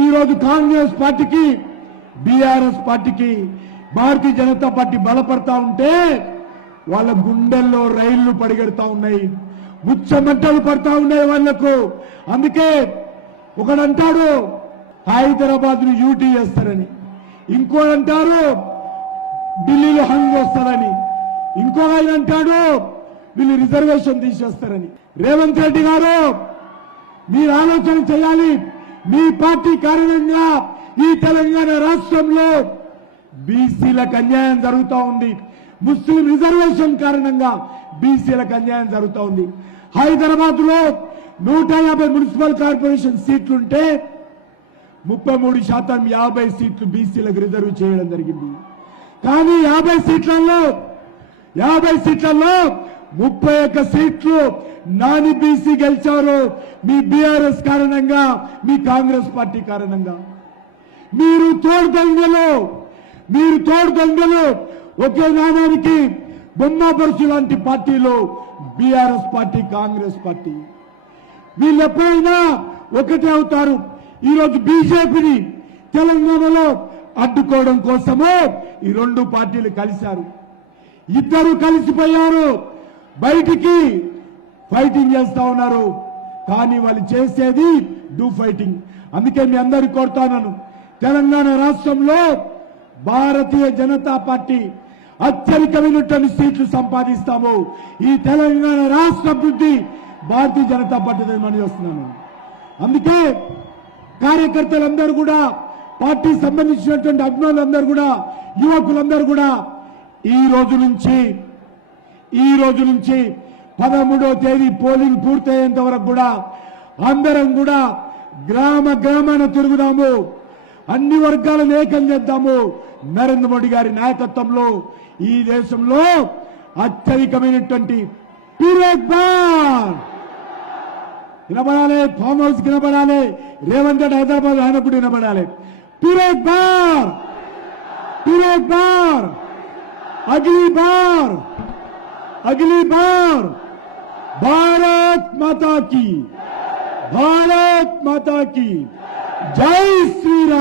ఈరోజు కాంగ్రెస్ పార్టీకి బీఆర్ఎస్ పార్టీకి భారతీయ జనతా పార్టీ బలపడతా ఉంటే వాళ్ళ గుండెల్లో రైళ్ళు పడిగెడతా ఉన్నాయి. ముచ్చమంటలు పడతా ఉన్నాయి వాళ్ళకు. అందుకే ఒకడంటాడు హైదరాబాద్ను యూటీ చేస్తారని. ఇంకోడంటారు ఢిల్లీలో హంగ్ వస్తారని. ఇంకో ఆయన అంటాడు వీళ్ళు రిజర్వేషన్ తీసేస్తారని. రేవంత్ రెడ్డి గారు మీరు ఆలోచన చేయాలి. మీ పార్టీ కారణంగా ఈ తెలంగాణ రాష్ట్రంలో బీసీలకు అన్యాయం జరుగుతూ ఉంది. ముస్లిం రిజర్వేషన్ కారణంగా బీసీలకు అన్యాయం జరుగుతూ ఉంది. హైదరాబాద్లో నూట యాభై మున్సిపల్ కార్పొరేషన్ సీట్లుంటే ముప్పై మూడు శాతం యాభై సీట్లు బీసీలకు రిజర్వ్ చేయడం జరిగింది. కానీ యాభై సీట్లలో యాభై సీట్లలో ముప్పై ఒక్క సీట్లు నాని బీసీ గెలిచారు. మీ బీఆర్ఎస్ కారణంగా మీ కాంగ్రెస్ పార్టీ కారణంగా. మీరు తోడు దొంగలు మీరు తోడు దొంగలు ఒకే నాణానికి బొమ్మ పరుచు లాంటి పార్టీలు బీఆర్ఎస్ పార్టీ కాంగ్రెస్ పార్టీ. వీళ్ళు ఎప్పుడైనా ఒకటే అవుతారు. ఈరోజు బీజేపీని తెలంగాణలో అడ్డుకోవడం కోసము ఈ రెండు పార్టీలు కలిశారు. ఇద్దరు కలిసిపోయారు. బయటికి ఫైటింగ్ చేస్తా ఉన్నారు. కానీ వాళ్ళు చేసేది డూ ఫైటింగ్. అందుకే మీ అందరికి కోరుతాను తెలంగాణ రాష్ట్రంలో భారతీయ జనతా పార్టీ అత్యధికమైనటువంటి సీట్లు సంపాదిస్తాము. ఈ తెలంగాణ రాష్ట్ర అభివృద్ధి భారతీయ జనతా పార్టీ మనం చేస్తున్నాను అందుకే కార్యకర్తలందరూ కూడా పార్టీ సంబంధించినటువంటి అభిమానులందరూ కూడా యువకులందరూ కూడా ఈ రోజు నుంచి ఈ రోజు నుంచి పదమూడో తేదీ పోలింగ్ పూర్తయ్యేంత వరకు కూడా అందరం కూడా గ్రామ గ్రామాన తిరుగుదాము. అన్ని వర్గాలను ఏకం చేద్దాము. నరేంద్ర మోడీ గారి నాయకత్వంలో ఈ దేశంలో అత్యధికమైనటువంటి పీరియడ్ వినబడాలి ఫామ్ హౌస్ వినబడాలి రేవంత్ రెడ్డి హైదరాబాద్ అయినప్పుడు వినబడాలి పీరియడ్ బార్ పీరియడ్ బార్ అగ్లీ బార్ अगली बार भारत माता की भारत माता की। जय श्री